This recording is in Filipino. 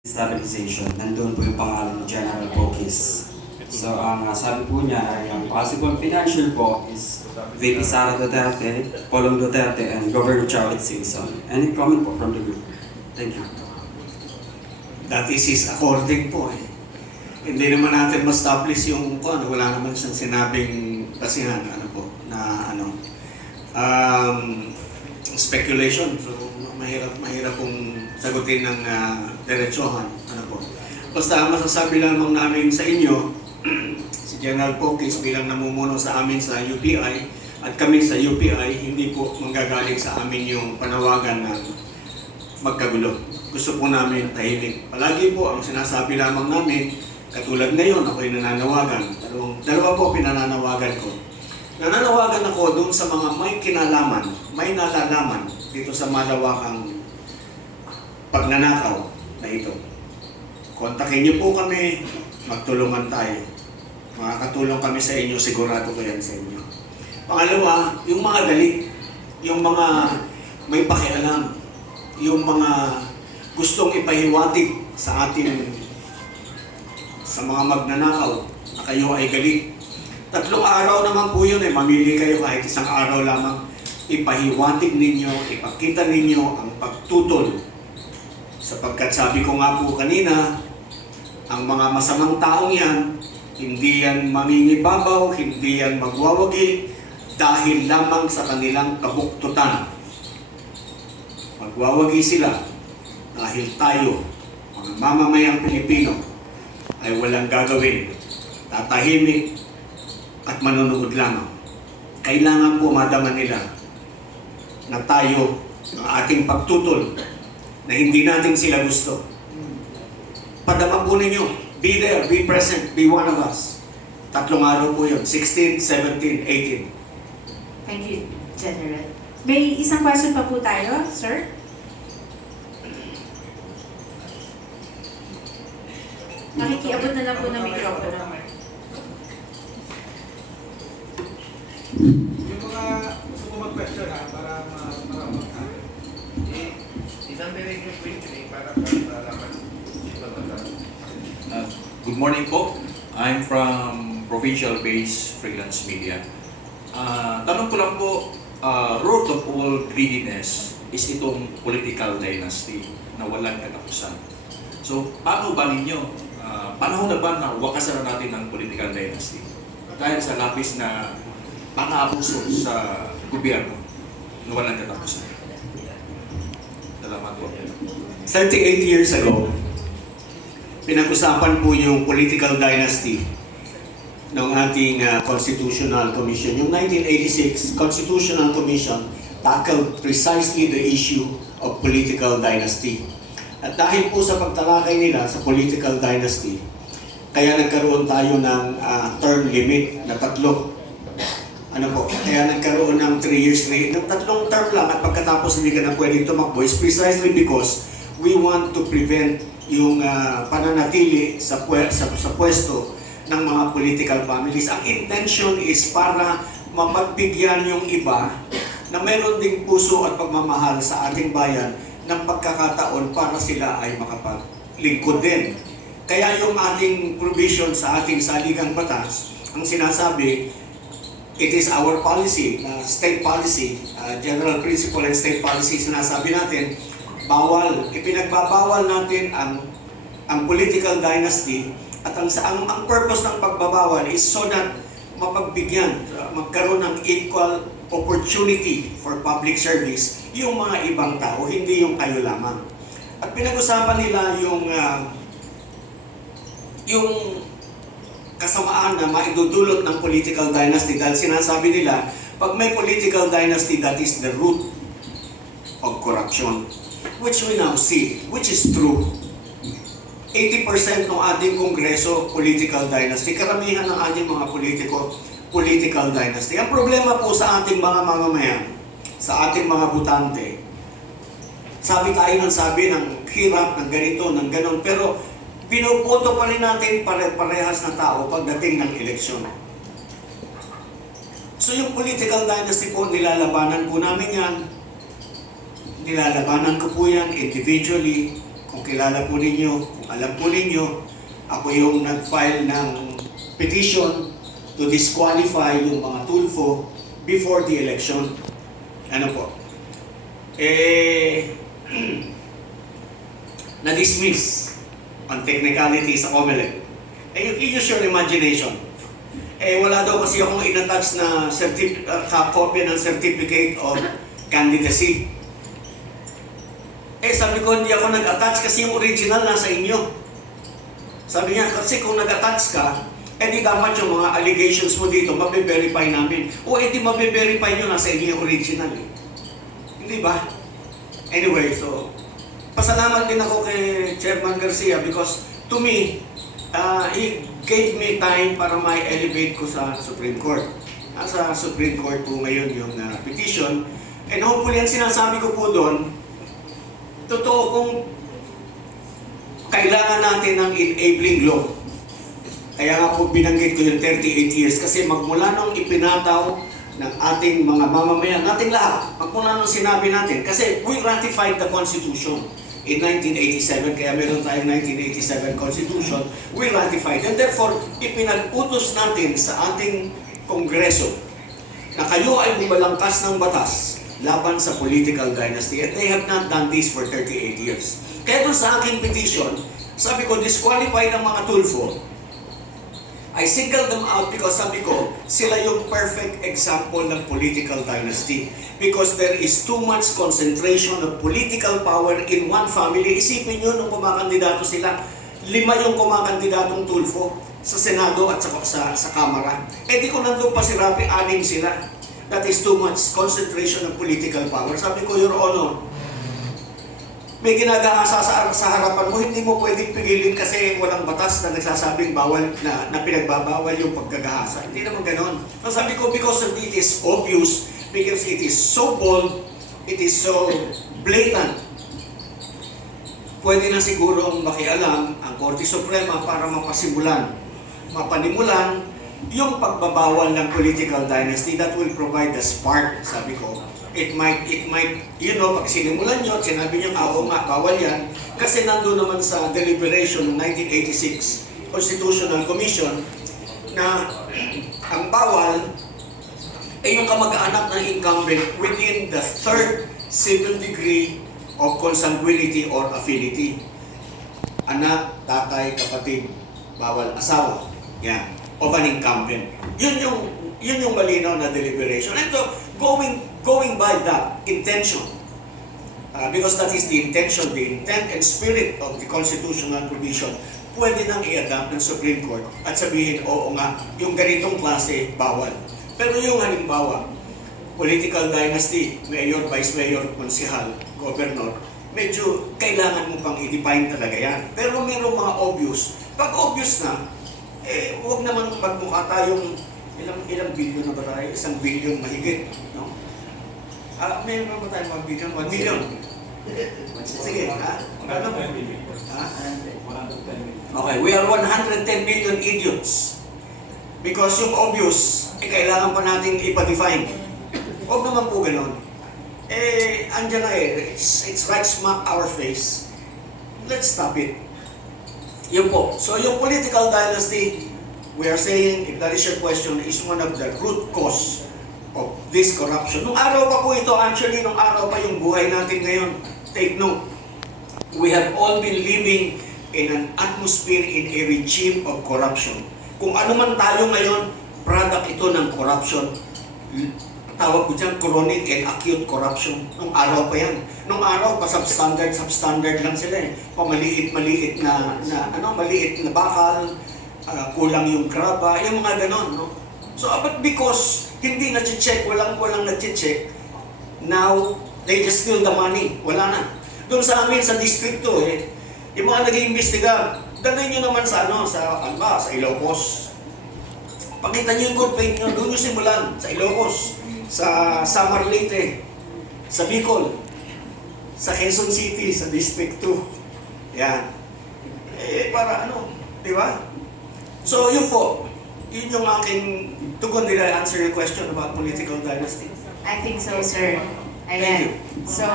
Stabilization, nandun po yung pangalan ni General Pokis. So, ang sabi po niya ay ang possible financial po is VP Sara Duterte, Polong Duterte, and Governor Chavit Singson. Any comment po from the group? Thank you. That is his according po eh. Hindi naman natin ma-establish yung wala naman siyang sinabing basihan, speculation. So, mahirap kong sagutin ng diretsohan. Basta ang masasabi lamang namin sa inyo, si General Pokis bilang namumuno sa amin sa UPI at kami sa UPI, hindi po manggagaling sa amin yung panawagan ng magkagulo. Gusto po namin tahimik. Palagi po ang sinasabi lamang namin, katulad ngayon ako'y nananawagan. Dalawa po pinananawagan ko. Nananawagan ako doon sa mga may kinalaman, may nalalaman dito sa malawakang pagnanakaw na ito. Kontakin niyo po kami, magtulungan tayo. Makakatulong kami sa inyo, sigurado ko yan sa inyo. Pangalawa, yung mga galit, yung mga may pakialam, yung mga gustong ipahiwatig sa mga magnanakaw na kayo ay galit. 3 araw naman po yun mamili kayo kahit 1 araw lamang. Ipahiwatig ninyo, ipakita ninyo ang pagtutol. Sapagkat sabi ko nga po kanina, ang mga masamang taong yan, hindi yan mangingibabaw, hindi yan magwawagi, dahil lamang sa kanilang kabuktutan. Magwawagi sila dahil tayo, mga mamamayang Pilipino, ay walang gagawin, tatahimik at manonood lamang. Kailangan po madama nila na tayo, ng ating pagtutol, na hindi natin sila gusto. Padama po ninyo, be there, be present, be one of us. 3 araw po yun, 16, 17, 18. Thank you, General. May isang question pa po tayo, sir? Nakikiabot na lang po ng mikropono. Yung mga gusto mo mag-question para Isang direct question para malaman. Good morning po. I'm from provincial-based freelance media. Tanong ko lang po, root of all greediness is itong political dynasty na walang katapusan. So, paano ba ninyo? Panahon na ba na wakasan na natin ang political dynasty? Dahil sa labis na pang-abuso sa gobyerno na walang katapusan. Salamat po. 38 years ago, pinag-usapan po yung political dynasty ng ating Constitutional Commission. Yung 1986 Constitutional Commission tackled precisely the issue of political dynasty. At dahil po sa pagtalakay nila sa political dynasty, kaya nagkaroon tayo ng term limit na 3. Kaya nagkaroon ng 3 years, 3 tatlong term lang at pagkatapos hindi ka na pwedeng tumakbo is precisely because we want to prevent yung pananatili sa pwesto ng mga political families. Ang intention is para mapagbigyan yung iba na meron ding puso at pagmamahal sa ating bayan ng pagkakataon para sila ay makapaglingkod din. Kaya yung ating provision sa ating saligang batas, ang sinasabi, it is our policy, state policy, general principle and state policy, sinasabi natin, ipinagbabawal natin ang political dynasty at ang purpose ng pagbabawal is so that mapagbigyan, magkaroon ng equal opportunity for public service yung mga ibang tao, hindi yung kayo lamang. At pinag-usapan nila yung kasamaan na maidudulot ng political dynasty dahil sinasabi nila, pag may political dynasty, that is the root of corruption. Which we now see, which is true. 80% ng ating kongreso, political dynasty. Karamihan ng ating mga political dynasty. Ang problema po sa ating mga mamamayan, sa ating mga butante, sabi tayo ng sabi ng hirap, ng ganito, ng ganon, pero pinupoto pa rin natin parehas na tao pagdating ng eleksyon. So yung political dynasty po, nilalabanan po namin yan. Nilalabanan ko po yan individually, kung kilala po ninyo, kung alam po ninyo, ako yung nag-file ng petition to disqualify yung mga Tulfo before the election. Ano po? Na-dismiss on technicality sa COMELEC. Use your imagination. Wala daw kasi akong in-attach na copy ng certificate of candidacy. Sabi ko, hindi ako nag-attach kasi yung original nasa inyo. Sabi niya, kasi kung nag-attach ka, di dapat yung mga allegations mo dito, mabe-verify namin. Di mabe-verify nyo, nasa inyo yung original. Hindi ba? Anyway, so, pasalamat din ako kay Chairman Garcia because to me, he gave me time para ma-elevate ko sa Supreme Court. Nasa Supreme Court po ngayon yung petition. And hopefully, ang sinasabi ko po doon, totoo kung kailangan natin ng enabling law. Kaya nga po binanggit ko yung 38 years kasi magmula nung ipinataw ng ating mga mamamayan, nating lahat, magmula nung sinabi natin, kasi we ratified the Constitution in 1987, kaya meron tayong 1987 Constitution, we ratified. And therefore, ipinag-utos natin sa ating Kongreso na kayo ay bumalangkas ng batas laban sa political dynasty. And they have not done this for 38 years. Kaya doon sa aking petition, sabi ko, disqualify ng mga Tulfo. I singled them out because sabi ko, sila yung perfect example ng political dynasty. Because there is too much concentration of political power in one family. Isipin nyo nung kumakandidato sila, 5 yung kumakandidatong Tulfo sa Senado at sa Kamara. Di ko nandun pa si Rapi, 6 sila. That is too much concentration of political power. Sabi ko, Your Honor, may ginagahasa sa harapan mo, hindi mo pwedeng pigilin kasi walang batas na nagsasabing bawal na pinagbabawal yung paggagahasa. Hindi naman ganon. So sabi ko, because it is obvious, because it is so bold, it is so blatant, pwede na sigurong makialam ang Korte Suprema para mapanimulan yung pagbabawal ng political dynasty that will provide the spark, sabi ko. It might, pag sinimulan nyo, sinabi nyo, oo nga, bawal yan, kasi nandun naman sa deliberation ng 1986 Constitutional Commission na ang bawal ay yung kamag-anak ng incumbent within the 3rd civil degree of consanguinity or affinity. Anak, tatay, kapatid, bawal, asawa. Yan. Of an incumbent. Yun yung malinaw na deliberation. And so, going by that intention, because that is the intention, the intent and spirit of the constitutional provision, pwede nang i-adapt ng Supreme Court at sabihin, oo nga, yung ganitong klase, bawal. Pero yung halimbawa, political dynasty, mayor, vice mayor, konsehal, governor, medyo kailangan mo pang i-define talaga yan. Pero mayroong mga obvious. Pag obvious na, huwag naman magmukha tayong ilang billion na ba tayo? 1 billion mahigit, no? Mayroon ba tayo mga billion? 1 million? Sige, ha? Ano? Ha? Okay, we are 110 million idiots. Because yung obvious, kailangan pa nating ipa-define. Huwag naman po ganon. Andyan na it's right smack our face. Let's stop it. Yun po. So yung political dynasty, we are saying, if that is your question, is one of the root cause of this corruption. Nung araw pa po ito, actually, nung araw pa yung buhay natin ngayon, take note, we have all been living in an atmosphere, in a regime of corruption. Kung ano man tayo ngayon, product ito ng corruption. Tawag ko dyan, chronic and acute corruption. Nung araw pa yan. Nung araw pa substandard lang sila eh. Pamaliit-maliit na maliit na bakal, kulang yung kraba, yung mga ganon, no? So, but because hindi na-check, walang na-check, now, they just steal the money. Wala na. Doon sa amin, sa distrito yung mga nag-iimbestiga, dalhin nyo naman sa Ilocos. Pakita nyo yung good faith nyo, doon nyo simulan, sa Ilocos, sa Samar Leyte, sa Bicol, sa Quezon City, sa District 2. Yan. Para di ba? So, yun po. Yun yung aking tugon. Did I answer your question about political dynasty? I think so, sir. Thank you. So,